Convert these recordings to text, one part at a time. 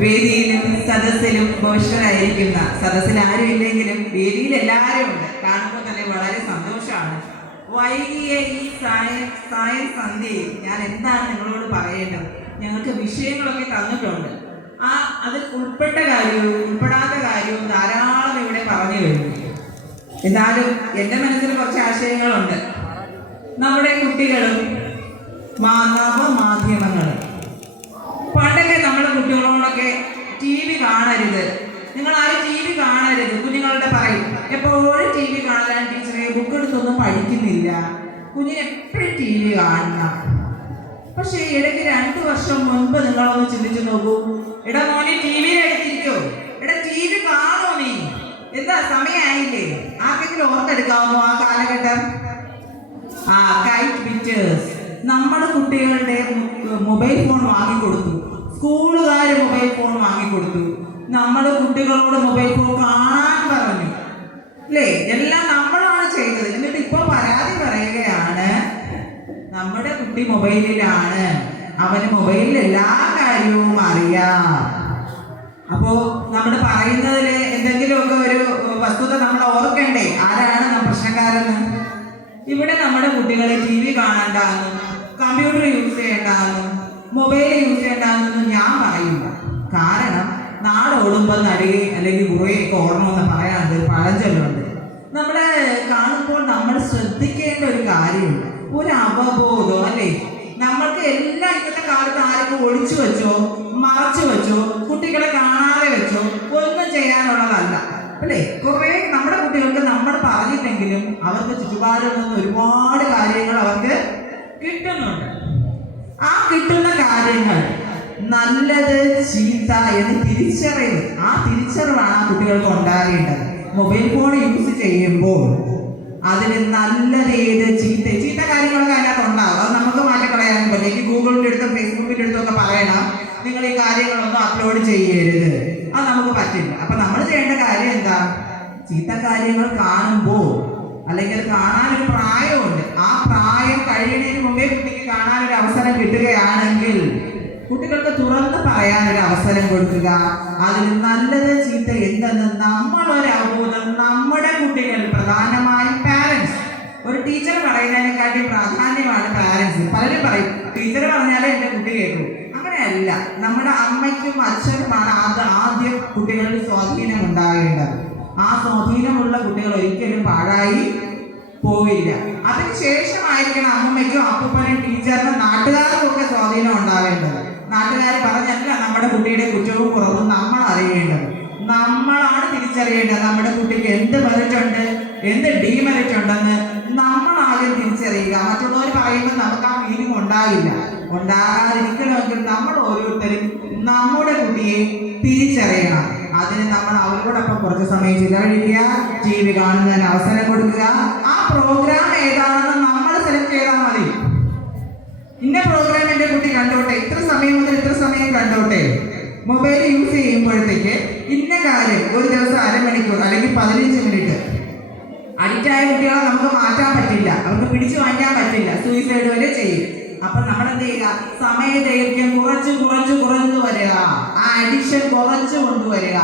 വേദിയിലും സദസ്സിലും ഘോഷരായിരിക്കുന്ന, സദസ്സിൽ ആരും ഇല്ലെങ്കിലും വേദിയിൽ എല്ലാവരും ഉണ്ട്. കാണുമ്പോൾ തന്നെ വളരെ സന്തോഷമാണ്. വൈകിയ ഈ സായ സന്ധ്യയിൽ ഞാൻ എന്താണ് നിങ്ങളോട് പറയേണ്ടത്? ഞങ്ങൾക്ക് വിഷയങ്ങളൊക്കെ തന്നിട്ടുണ്ട്. അതിൽ ഉൾപ്പെട്ട കാര്യവും ഉൾപ്പെടാത്ത കാര്യവും ധാരാളം ഇവിടെ പറഞ്ഞു കഴിഞ്ഞു. എന്നാലും എൻ്റെ മനസ്സിൽ കുറച്ച് ആശയങ്ങളുണ്ട്. നമ്മുടെ കുട്ടികളും നവമാധ്യമങ്ങളും, പണ്ടൊക്കെ നമ്മുടെ കുട്ടികളോടൊക്കെ TV കാണരുത്, നിങ്ങൾ ആരും TV കാണരുത് കുഞ്ഞുങ്ങളുടെ പറയും. എപ്പോഴും TV കാണാൻ ടീച്ചറെ, ബുക്ക് എടുത്തൊന്നും പഠിക്കുന്നില്ല, കുഞ്ഞിന് എപ്പോഴും TV കാണണം. പക്ഷേ ഇടയ്ക്ക് 2 വർഷം മുൻപ് നിങ്ങളൊന്ന് ചിന്തിച്ചു നോക്കൂ. എടാ മോനെ, TV എടുത്തിരിക്കോ? എടാ TV കാണോ നീ? എന്താ സമയമായില്ലേ? ആർക്കെങ്കിലും ഓർത്തെടുക്കാമോ ആ കാലഘട്ടം? KITE pictures. നമ്മുടെ കുട്ടികളുടെ മൊബൈൽ ഫോൺ വാങ്ങിക്കൊടുത്തു, സ്കൂളുകാർ മൊബൈൽ ഫോൺ വാങ്ങിക്കൊടുത്തു, നമ്മുടെ കുട്ടികളോട് മൊബൈൽ ഫോൺ കാണാൻ പറഞ്ഞു, അല്ലേ? എല്ലാം നമ്മളാണ് ചെയ്തത്. എന്നിട്ട് ഇപ്പോൾ പരാതി പറയുകയാണ്, നമ്മുടെ കുട്ടി മൊബൈലിലാണ്, അവന് മൊബൈലിൽ എല്ലാ കാര്യവും അറിയാം. അപ്പോൾ നമ്മൾ പറയുന്നതിൽ എന്തെങ്കിലുമൊക്കെ ഒരു വസ്തുത നമ്മൾ ഓർക്കണ്ടേ? ആരാണ് പ്രശ്നക്കാരെന്ന്? ഇവിടെ നമ്മുടെ കുട്ടികളെ TV കാണണ്ടെന്നും കമ്പ്യൂട്ടർ യൂസ് ചെയ്യേണ്ടെന്നും മൊബൈൽ യൂസ് ചെയ്യേണ്ടെന്നൊന്നും ഞാൻ പറയില്ല. കാരണം നാടോടുമ്പോൾ നടുകെ അല്ലെങ്കിൽ കുറേയൊക്കെ ഓടണമെന്ന് പറയാണ്ട് ഒരു പഴഞ്ചൊല്ലുണ്ട്. നമ്മൾ കാണുമ്പോൾ നമ്മൾ ശ്രദ്ധിക്കേണ്ട ഒരു കാര്യമുണ്ട്, ഒരു അവബോധം, അല്ലേ? നമ്മൾക്ക് എല്ലാം ഇന്നത്തെ കാലത്ത് ആരൊക്കെ ഒളിച്ചു വെച്ചോ മറച്ചു വെച്ചോ കുട്ടികളെ കാണാതെ വെച്ചോ ഒന്നും ചെയ്യാനുള്ളതല്ല, അല്ലേ? കുറേ നമ്മുടെ കുട്ടികൾക്ക് നമ്മൾ പറഞ്ഞില്ലെങ്കിലും അവർക്ക് ചുറ്റുപാടിൽ നിന്ന് ഒരുപാട് കാര്യങ്ങൾ അവർക്ക് കിട്ടുന്നുണ്ട്. ആ കിട്ടുന്ന കാര്യങ്ങൾ നല്ലത് ചീത്ത എന്ന് തിരിച്ചറിവ്, ആ തിരിച്ചറിവാണ് ആ കുട്ടികൾക്ക് ഉണ്ടാകേണ്ടത്. മൊബൈൽ ഫോൺ യൂസ് ചെയ്യുമ്പോൾ അതിന് നല്ലത് ഏത്, ചീത്ത കാര്യങ്ങളൊക്കെ അതിനകത്ത് ഉണ്ടാകും. അത് നമുക്ക് മാറ്റിക്കളയാനും പറ്റും. എനിക്ക് ഗൂഗിളിൻ്റെ അടുത്തും ഫേസ്ബുക്കിൻ്റെ അടുത്തും ഒക്കെ പറയണം, നിങ്ങൾ ഈ കാര്യങ്ങളൊന്നും അപ്ലോഡ് ചെയ്യരുത്, അത് നമുക്ക് പറ്റില്ല. അപ്പം നമ്മൾ ചെയ്യേണ്ട കാര്യം എന്താ? ചീത്ത കാര്യങ്ങൾ കാണുമ്പോൾ, അല്ലെങ്കിൽ അത് കാണാനൊരു പ്രായമുണ്ട്, ആ പ്രായം കഴിയുന്നതിന് മുമ്പേ കുട്ടിക്ക് കാണാനൊരു അവസരം കിട്ടുകയാണെങ്കിൽ കുട്ടികൾക്ക് തുറന്ന് പറയാനൊരു അവസരം കൊടുക്കുക. അതിൽ നല്ലത് ചീത്ത എന്തെന്ന് നമ്മളൊരു അവബോധം, നമ്മുടെ കുട്ടികൾ, പ്രധാനമായും പാരൻസ്. ഒരു ടീച്ചർ പറയുന്നതിനെക്കാട്ടി പ്രാധാന്യമാണ് പാരൻസ്. പലരും പറയും ടീച്ചർ പറഞ്ഞാലേ എൻ്റെ കുട്ടി കേട്ടു. അങ്ങനെയല്ല, നമ്മുടെ അമ്മയ്ക്കും അച്ഛനുമാണ് ആദ്യം കുട്ടികളിൽ സ്വാധീനം ഉണ്ടാകേണ്ടത്. ആ സ്വാധീനമുള്ള കുട്ടികൾ ഒരിക്കലും പാഴായി പോവില്ല. അതിനുശേഷമായിരിക്കണം അമ്മയ്ക്കും അപ്പൂപ്പനും ടീച്ചറിനും നാട്ടുകാർക്കും ഒക്കെ സ്വാധീനം ഉണ്ടാവേണ്ടത്. നാട്ടുകാർ പറഞ്ഞല്ല നമ്മുടെ കുട്ടിയുടെ കുറ്റവും കുറവും നമ്മൾ അറിയേണ്ടത്. നമ്മളാണ് തിരിച്ചറിയേണ്ടത് നമ്മുടെ കുട്ടിക്ക് എന്ത് മെറിറ്റ് ഉണ്ട്, എന്ത് ഡീമെറിറ്റ് ഉണ്ടെന്ന് നമ്മൾ ആദ്യം തിരിച്ചറിയുക. മറ്റുള്ളവർ പറയുമ്പോൾ നമുക്ക് ആ ഫീലിംഗ് ഉണ്ടാകില്ല. ഉണ്ടാകാതിരിക്കണമെങ്കിൽ നമ്മൾ ഓരോരുത്തരും നമ്മുടെ കുട്ടിയെ തിരിച്ചറിയണം. അതിന് നമ്മൾ അവരോടൊപ്പം കുറച്ച് സമയം ചിലവഴിക്കുക, TV കാണുന്നതിന് അവസരം കൊടുക്കുക. ആ പ്രോഗ്രാം ഏതാണെന്ന് നമ്മൾ സെലക്ട് ചെയ്താൽ മതി. ഇന്ന പ്രോഗ്രാം എൻ്റെ കുട്ടി കണ്ടോട്ടെ, ഇത്ര സമയം മുതൽ ഇത്ര സമയം കണ്ടോട്ടെ. മൊബൈൽ യൂസ് ചെയ്യുമ്പോഴത്തേക്ക് ഇന്ന കാര്യം ഒരു ദിവസം 1/2 മണിക്കൂർ അല്ലെങ്കിൽ 15 മിനിറ്റ്. അഡിക്റ്റായ കുട്ടികളെ നമുക്ക് മാറ്റാൻ പറ്റില്ല, അവർക്ക് പിടിച്ചു വാങ്ങിക്കാൻ പറ്റില്ല, സൂയിസൈഡ് വരെ ചെയ്യും. അപ്പം നമ്മൾ എന്ത് ചെയ്യുക? സമയദൈർഘ്യം കുറച്ചു വരിക, ആ അഡിക്ഷൻ കുറച്ച് കൊണ്ടുവരിക.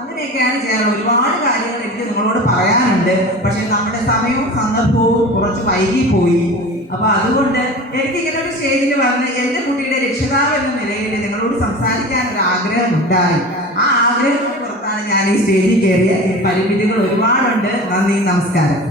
അങ്ങനെയൊക്കെയാണ് ചെയ്യാറ്. ഒരുപാട് കാര്യങ്ങൾ എനിക്ക് നിങ്ങളോട് പറയാനുണ്ട്. പക്ഷെ നമ്മുടെ സമയവും സന്ദർഭവും കുറച്ച് വൈകിപ്പോയി. അപ്പൊ അതുകൊണ്ട് എനിക്ക് ഇങ്ങനെ ഒരു സ്റ്റേജിൽ വന്ന് എൻ്റെ കുട്ടിയുടെ രക്ഷിതാവ് എന്ന നിലയിൽ നിങ്ങളോട് സംസാരിക്കാൻ ഒരു ആഗ്രഹം ഉണ്ടായി. ആ ആഗ്രഹത്തിന് പുറത്താണ് ഞാൻ ഈ സ്റ്റേജിൽ കയറിയ. പരിമിതികൾ ഒരുപാടുണ്ട്. നന്ദി, നമസ്കാരം.